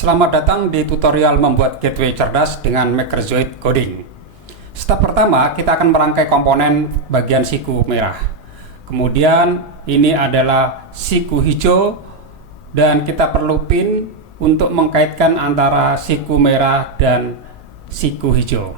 Selamat datang di tutorial membuat gateway cerdas dengan MakerZoid Coding. Step pertama, kita akan merangkai komponen bagian siku merah. Kemudian ini adalah siku hijau dan kita perlu pin untuk mengkaitkan antara siku merah dan siku hijau.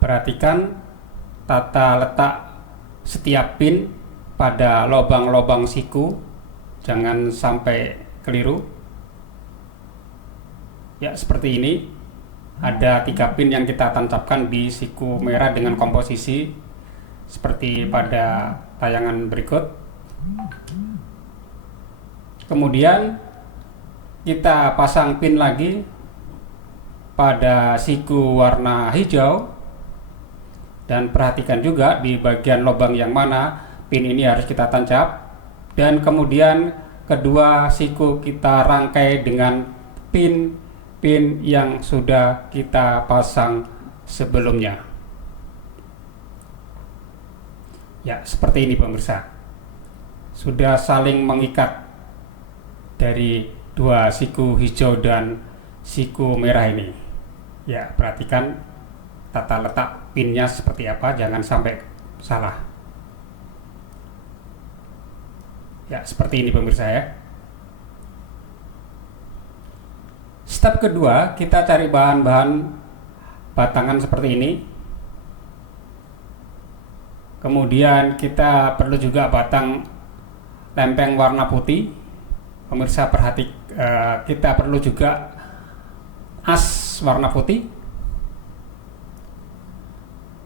Perhatikan tata letak setiap pin pada lubang-lubang siku, jangan sampai keliru. Ya, seperti ini. Ada 3 pin yang kita tancapkan di siku merah dengan komposisi seperti pada tayangan berikut. Kemudian kita pasang pin lagi pada siku warna hijau. Dan perhatikan juga di bagian lubang yang mana pin ini harus kita tancap. Dan kemudian kedua siku kita rangkai dengan pin yang sudah kita pasang sebelumnya. Ya, seperti ini pemirsa. Sudah saling mengikat dari dua siku hijau dan siku merah ini. Ya, perhatikan tata letak pinnya seperti apa, jangan sampai salah. Ya, seperti ini pemirsa ya. Step kedua, kita cari bahan-bahan batangan seperti ini. Kemudian kita perlu juga batang lempeng warna putih. Pemirsa kita perlu juga as warna putih.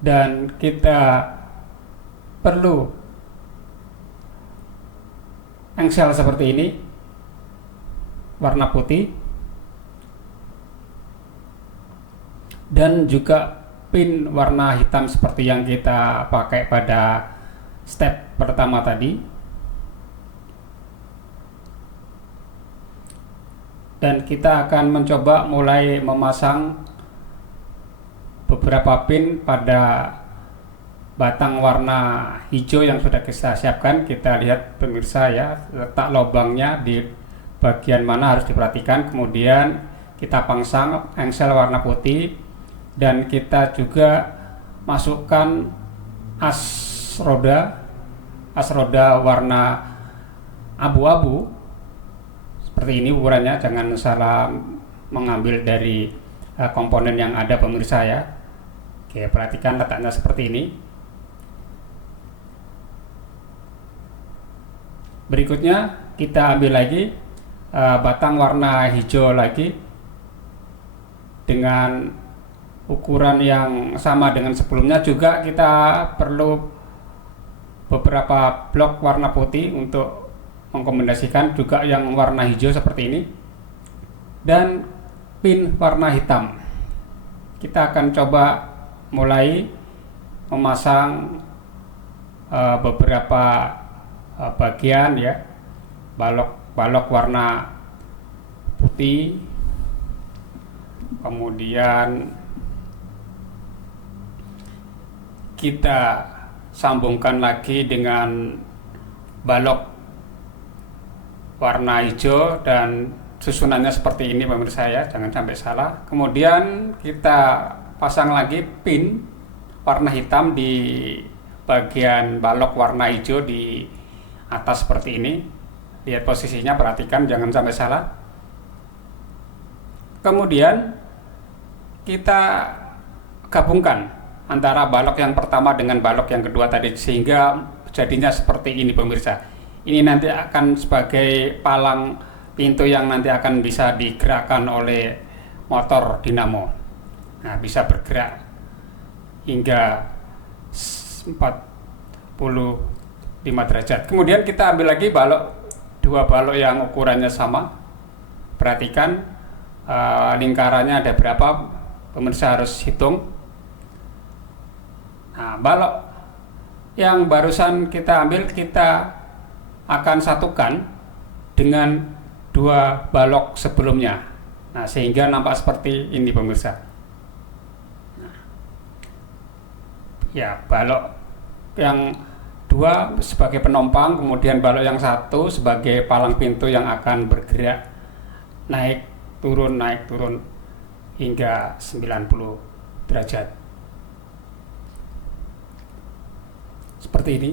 Dan kita perlu engsel seperti ini warna putih, dan juga pin warna hitam seperti yang kita pakai pada step pertama tadi. Dan kita akan mencoba mulai memasang beberapa pin pada batang warna hijau yang sudah kita siapkan. Kita lihat pemirsa ya, letak lubangnya di bagian mana harus diperhatikan. Kemudian kita pasang engsel warna putih dan kita juga masukkan as roda warna abu-abu seperti ini ukurannya. Jangan salah mengambil dari komponen yang ada pemirsa ya. Oke, perhatikan letaknya seperti ini. Berikutnya kita ambil lagi batang warna hijau lagi dengan ukuran yang sama dengan sebelumnya. Juga kita perlu beberapa blok warna putih untuk mengkombinasikan juga yang warna hijau seperti ini, dan pin warna hitam. Kita akan coba mulai memasang beberapa bagian ya, balok warna putih, kemudian kita sambungkan lagi dengan balok warna hijau, dan susunannya seperti ini pemirsa ya, jangan sampai salah. Kemudian kita pasang lagi pin warna hitam di bagian balok warna hijau di atas seperti ini. Lihat posisinya, perhatikan jangan sampai salah. Kemudian kita gabungkan antara balok yang pertama dengan balok yang kedua tadi, sehingga jadinya seperti ini pemirsa. Ini nanti akan sebagai palang pintu yang nanti akan bisa digerakkan oleh motor dinamo. Nah, bisa bergerak hingga 45 derajat. Kemudian kita ambil lagi dua balok yang ukurannya sama. Perhatikan lingkarannya ada berapa, pemirsa harus hitung. Nah, balok yang barusan kita ambil, kita akan satukan dengan dua balok sebelumnya. Nah, sehingga nampak seperti ini pemirsa. Ya, balok yang dua sebagai penumpang, kemudian balok yang satu sebagai palang pintu yang akan bergerak naik turun hingga 90 derajat. Seperti ini.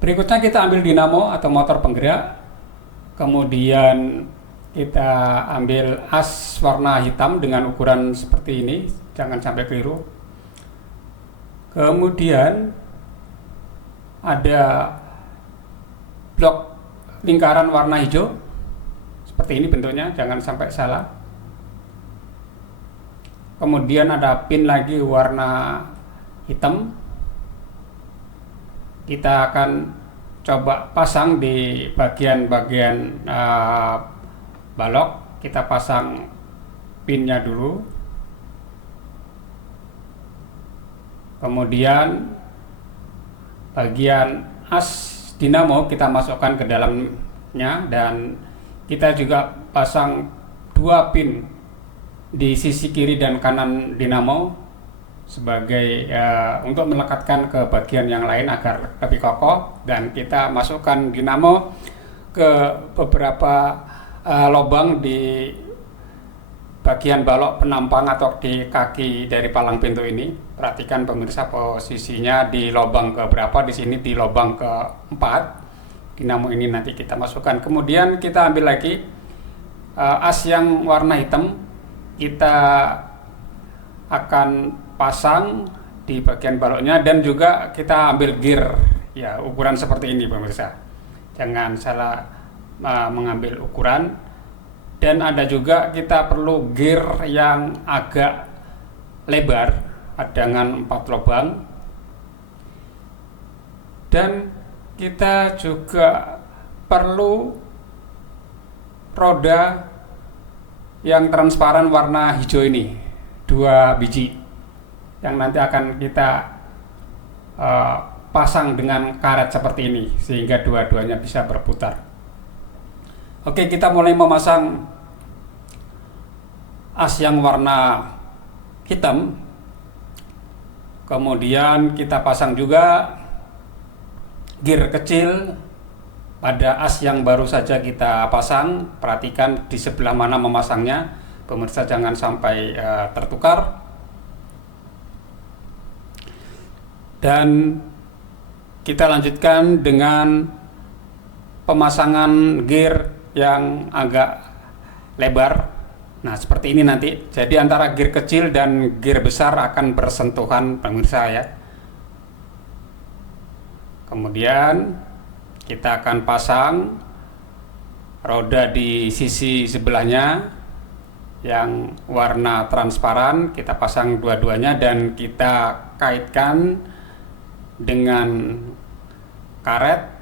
Berikutnya kita ambil dinamo atau motor penggerak. Kemudian kita ambil as warna hitam dengan ukuran seperti ini, jangan sampai keliru. Kemudian ada blok lingkaran warna hijau seperti ini bentuknya, jangan sampai salah. Kemudian ada pin lagi warna hitam. Kita akan coba pasang di bagian-bagian balok. Kita pasang pinnya dulu. Kemudian bagian as dinamo kita masukkan ke dalamnya, dan kita juga pasang dua pin di sisi kiri dan kanan dinamo sebagai untuk melekatkan ke bagian yang lain agar lebih kokoh. Dan kita masukkan dinamo ke beberapa lubang di bagian balok penampang atau di kaki dari palang pintu ini. Perhatikan pemirsa, posisinya di lubang ke berapa. Di sini di lubang keempat. Dinamo ini nanti kita masukkan. Kemudian kita ambil lagi as yang warna hitam. Kita akan pasang di bagian baloknya, dan juga kita ambil gear ya, ukuran seperti ini pemirsa. Jangan salah mengambil ukuran. Dan ada juga kita perlu gear yang agak lebar dengan 4 lubang. Dan kita juga perlu roda yang transparan warna hijau ini, 2 biji, yang nanti akan kita pasang dengan karet seperti ini sehingga dua-duanya bisa berputar. Oke, kita mulai memasang as yang warna hitam. Kemudian kita pasang juga gear kecil pada as yang baru saja kita pasang. Perhatikan di sebelah mana memasangnya, pemirsa, jangan sampai tertukar. Dan kita lanjutkan dengan pemasangan gear yang agak lebar. Nah, seperti ini nanti. Jadi antara gear kecil dan gear besar akan bersentuhan pemirsa ya. Kemudian kita akan pasang roda di sisi sebelahnya yang warna transparan. Kita pasang dua-duanya dan kita kaitkan dengan karet.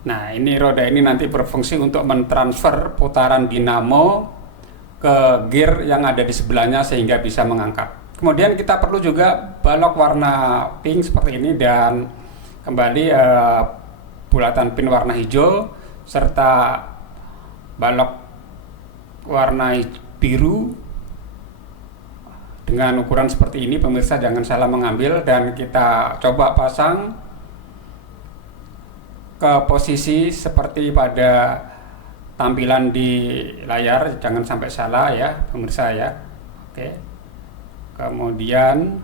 Nah, ini roda ini nanti berfungsi untuk mentransfer putaran dinamo ke gear yang ada di sebelahnya sehingga bisa mengangkat. Kemudian kita perlu juga balok warna pink seperti ini, dan kembali bulatan pin warna hijau serta balok warna biru dengan ukuran seperti ini pemirsa, jangan salah mengambil. Dan kita coba pasang ke posisi seperti pada tampilan di layar, jangan sampai salah ya pemirsa ya. Oke. Kemudian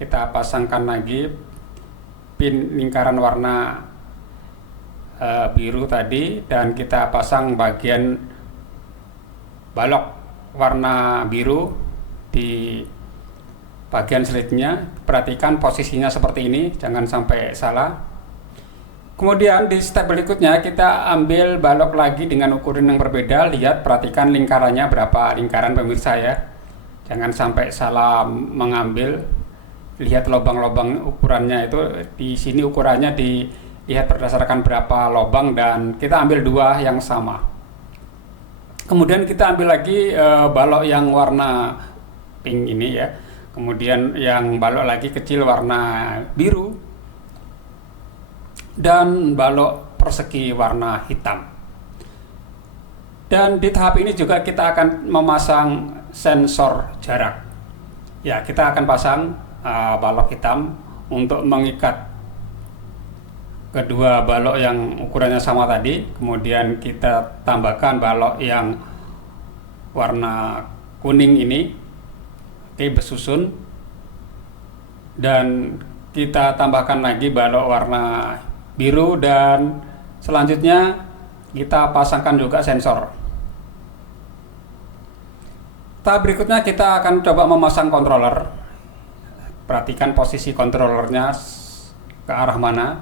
kita pasangkan lagi pin lingkaran warna biru tadi, dan kita pasang bagian balok warna biru di bagian selitnya. Perhatikan posisinya seperti ini, jangan sampai salah. Kemudian di step berikutnya kita ambil balok lagi dengan ukuran yang berbeda. Lihat, perhatikan lingkarannya berapa lingkaran pemirsa ya. Jangan sampai salah mengambil. Lihat lubang-lubang ukurannya itu, di sini ukurannya dilihat berdasarkan berapa lubang, dan kita ambil 2 yang sama. Kemudian kita ambil lagi balok yang warna pink ini ya. Kemudian yang balok lagi kecil warna biru, dan balok persegi warna hitam. Dan di tahap ini juga kita akan memasang sensor jarak. Ya, kita akan pasang balok hitam untuk mengikat kedua balok yang ukurannya sama tadi. Kemudian kita tambahkan balok yang warna kuning ini, oke, bersusun, dan kita tambahkan lagi balok warna biru, dan selanjutnya kita pasangkan juga sensor. Tahap berikutnya kita akan coba memasang controller. Perhatikan posisi controllernya ke arah mana.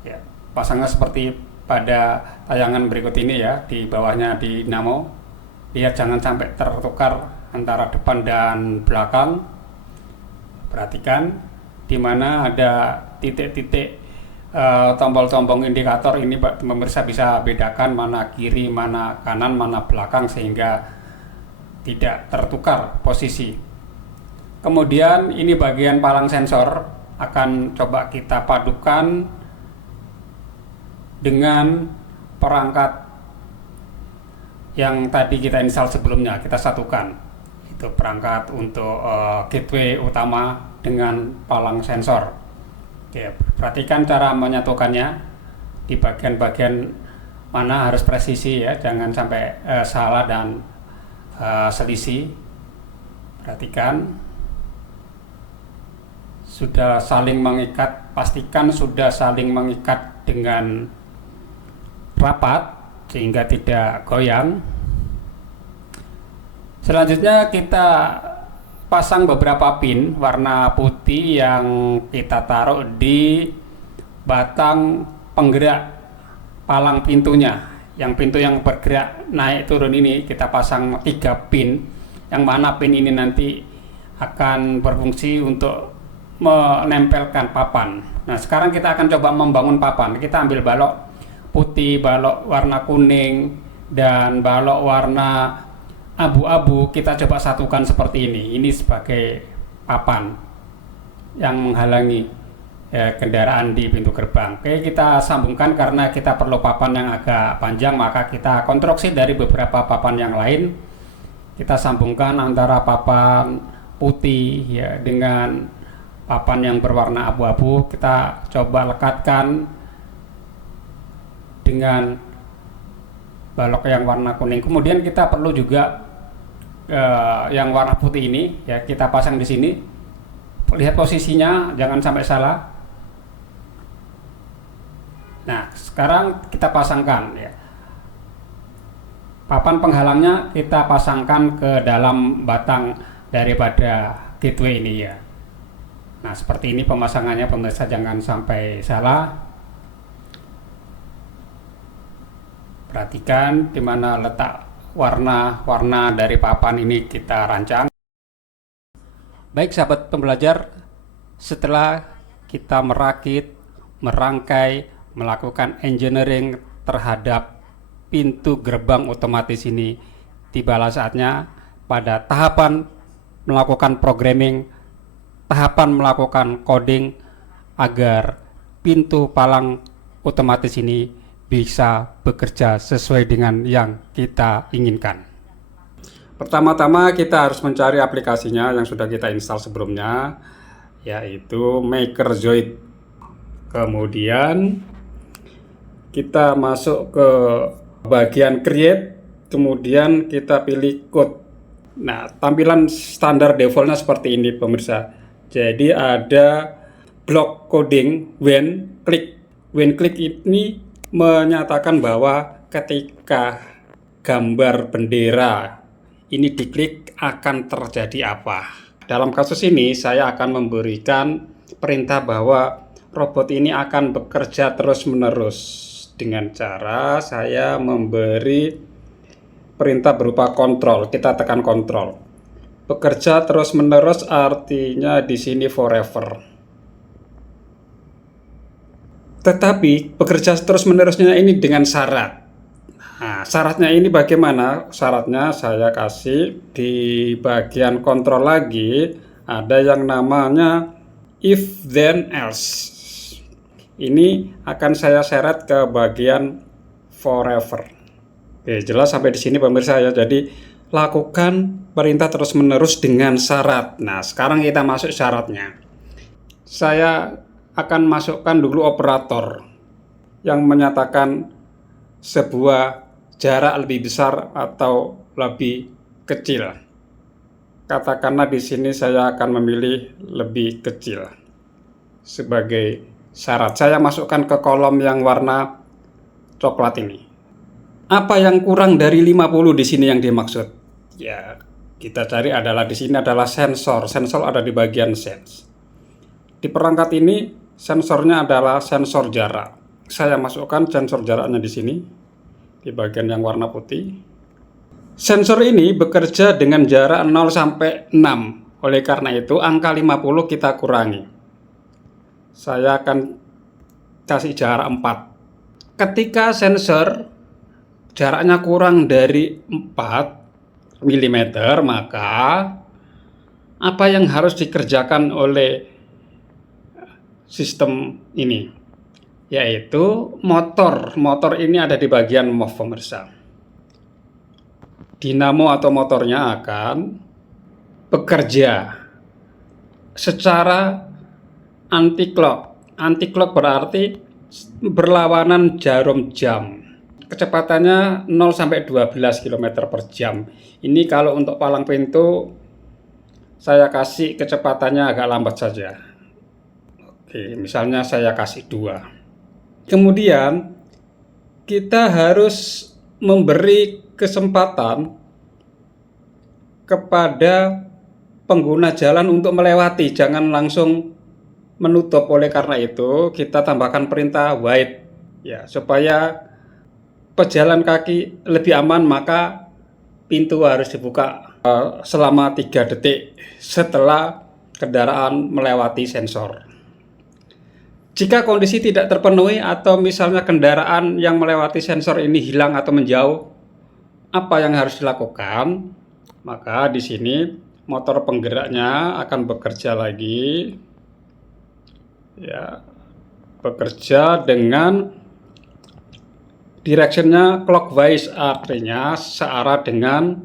Ya, pasangnya seperti pada tayangan berikut ini ya, di bawahnya di dinamo. Lihat jangan sampai tertukar antara depan dan belakang. Perhatikan di mana ada titik-titik tombol-tombol indikator ini, pemirsa bisa bedakan mana kiri, mana kanan, mana belakang sehingga tidak tertukar posisi. Kemudian ini bagian palang sensor akan coba kita padukan dengan perangkat yang tadi kita install sebelumnya, kita satukan. Itu perangkat untuk gateway utama dengan palang sensor. Oke, perhatikan cara menyatukannya. Di bagian-bagian mana harus presisi ya, jangan sampai salah dan selisih. Perhatikan sudah saling mengikat, pastikan sudah saling mengikat dengan rapat sehingga tidak goyang. Selanjutnya kita pasang beberapa pin warna putih yang kita taruh di batang penggerak palang pintunya. Yang pintu yang bergerak naik turun ini kita pasang 3 pin, yang mana pin ini nanti akan berfungsi untuk menempelkan papan. Nah, sekarang kita akan coba membangun papan. Kita ambil balok putih, balok warna kuning, dan balok warna abu-abu. Kita coba satukan seperti ini. Ini sebagai papan yang menghalangi kendaraan di pintu gerbang. Oke, kita sambungkan karena kita perlu papan yang agak panjang, maka kita konstruksi dari beberapa papan yang lain. Kita sambungkan antara papan putih ya dengan papan yang berwarna abu-abu. Kita coba lekatkan dengan balok yang warna kuning. Kemudian kita perlu juga yang warna putih ini ya, kita pasang di sini. Lihat posisinya, jangan sampai salah. Nah, sekarang kita pasangkan ya. Papan penghalangnya kita pasangkan ke dalam batang daripada gateway ini ya. Nah, seperti ini pemasangannya, pemirsa, jangan sampai salah. Perhatikan di mana letak warna-warna dari papan ini kita rancang. Baik sahabat pembelajar, setelah kita merakit, merangkai, melakukan engineering terhadap pintu gerbang otomatis ini, tibalah saatnya pada tahapan melakukan programming, tahapan melakukan coding agar pintu palang otomatis ini bisa bekerja sesuai dengan yang kita inginkan. Pertama-tama kita harus mencari aplikasinya yang sudah kita install sebelumnya, yaitu MakerZoid. Kemudian kita masuk ke bagian create, kemudian kita pilih code. Nah, tampilan standar defaultnya seperti ini pemirsa. Jadi ada block coding when click. When click ini menyatakan bahwa ketika gambar bendera ini diklik akan terjadi apa. Dalam kasus ini saya akan memberikan perintah bahwa robot ini akan bekerja terus-menerus dengan cara saya memberi perintah berupa kontrol. Kita tekan kontrol. Bekerja terus-menerus artinya di sini forever. Tetapi bekerja terus-menerusnya ini dengan syarat. Nah, syaratnya ini bagaimana? Syaratnya saya kasih di bagian kontrol lagi, ada yang namanya if then else. Ini akan saya seret ke bagian forever. Oke, jelas sampai di sini pemirsa ya. Jadi lakukan perintah terus-menerus dengan syarat. Nah, sekarang kita masuk syaratnya. Saya akan masukkan dulu operator yang menyatakan sebuah jarak lebih besar atau lebih kecil. Katakanlah di sini saya akan memilih lebih kecil sebagai syarat. Saya masukkan ke kolom yang warna coklat ini. Apa yang kurang dari 50 di sini yang dimaksud? Ya, kita cari adalah di sini adalah sensor. Sensor ada di bagian sense. Di perangkat ini sensornya adalah sensor jarak. Saya masukkan sensor jaraknya di sini di bagian yang warna putih. Sensor ini bekerja dengan jarak 0 sampai 6. Oleh karena itu angka 50 kita kurangi. Saya akan kasih jarak 4. Ketika sensor jaraknya kurang dari 4 mm, maka apa yang harus dikerjakan oleh sistem ini? Yaitu motor ini ada di bagian move, pemirsa. Dinamo atau motornya akan bekerja secara anti-clock. Anti-clock berarti berlawanan jarum jam. Kecepatannya 0 sampai 12 km per jam. Ini kalau untuk palang pintu saya kasih kecepatannya agak lambat saja. Oke, misalnya saya kasih 2. Kemudian kita harus memberi kesempatan kepada pengguna jalan untuk melewati, jangan langsung menutup. Oleh karena itu kita tambahkan perintah wait ya, supaya pejalan kaki lebih aman, maka pintu harus dibuka selama 3 detik setelah kendaraan melewati sensor. Jika kondisi tidak terpenuhi atau misalnya kendaraan yang melewati sensor ini hilang atau menjauh, apa yang harus dilakukan? Maka di sini motor penggeraknya akan bekerja lagi, ya, bekerja dengan directionnya clockwise, artinya searah dengan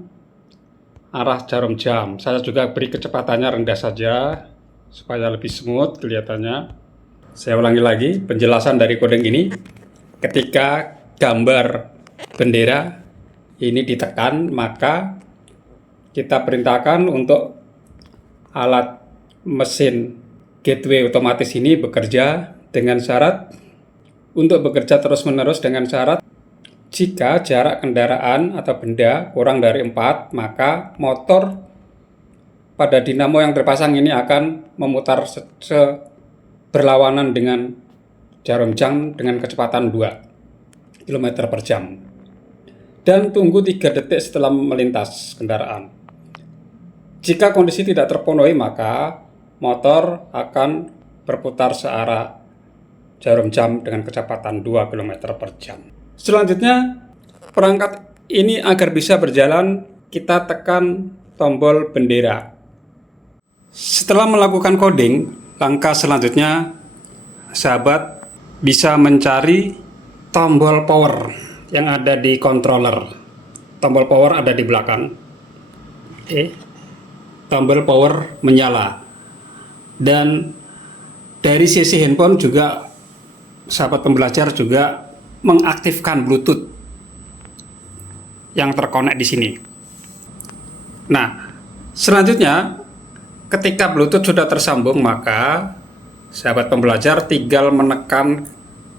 arah jarum jam. Saya juga beri kecepatannya rendah saja supaya lebih smooth kelihatannya. Saya ulangi lagi penjelasan dari kodeng ini. Ketika gambar bendera ini ditekan, maka kita perintahkan untuk alat mesin gateway otomatis ini bekerja dengan syarat, untuk bekerja terus-menerus dengan syarat jika jarak kendaraan atau benda kurang dari 4, maka motor pada dinamo yang terpasang ini akan memutar berlawanan dengan jarum jam dengan kecepatan 2 km per jam dan tunggu 3 detik setelah melintas kendaraan. Jika kondisi tidak terpenuhi, maka motor akan berputar searah jarum jam dengan kecepatan 2 km per jam. Selanjutnya, perangkat ini agar bisa berjalan, kita tekan tombol bendera. Setelah melakukan coding, langkah selanjutnya sahabat bisa mencari tombol power yang ada di controller. Tombol power ada di belakang. Tombol power menyala. Dan dari sisi handphone juga sahabat pembelajar juga mengaktifkan Bluetooth yang terkonek di sini. Nah, selanjutnya ketika Bluetooth sudah tersambung, maka sahabat pembelajar tinggal menekan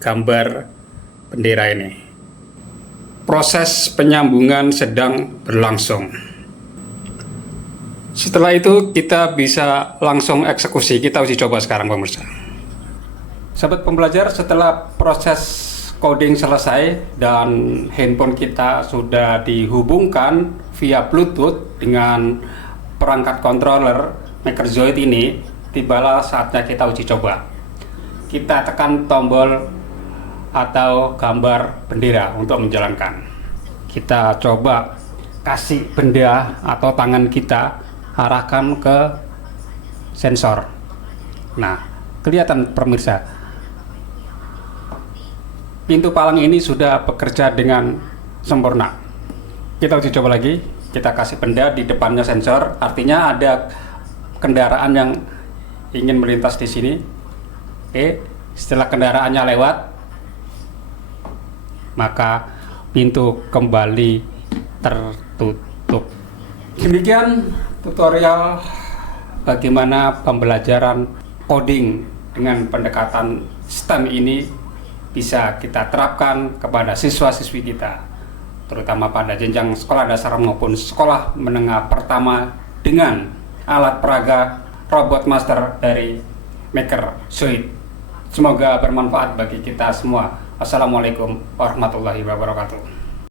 gambar bendera ini. Proses penyambungan sedang berlangsung. Setelah itu kita bisa langsung eksekusi. Kita uji coba sekarang, pemirsa. Sahabat pembelajar, setelah proses coding selesai dan handphone kita sudah dihubungkan via Bluetooth dengan perangkat controller MakerZoid ini, tibalah saatnya kita uji coba. Kita tekan tombol atau gambar bendera untuk menjalankan. Kita coba kasih benda atau tangan kita arahkan ke sensor. Nah, kelihatan pemirsa, pintu palang ini sudah bekerja dengan sempurna. Kita uji coba lagi. kita kasih benda di depannya sensor, artinya ada kendaraan yang ingin melintas di sini. Oke, setelah kendaraannya lewat, maka pintu kembali tertutup. Demikian tutorial bagaimana pembelajaran coding dengan pendekatan STEM ini bisa kita terapkan kepada siswa-siswi kita, terutama pada jenjang sekolah dasar maupun sekolah menengah pertama dengan alat peraga Robot Master dari Maker Suite. Semoga bermanfaat bagi kita semua. Assalamualaikum warahmatullahi wabarakatuh.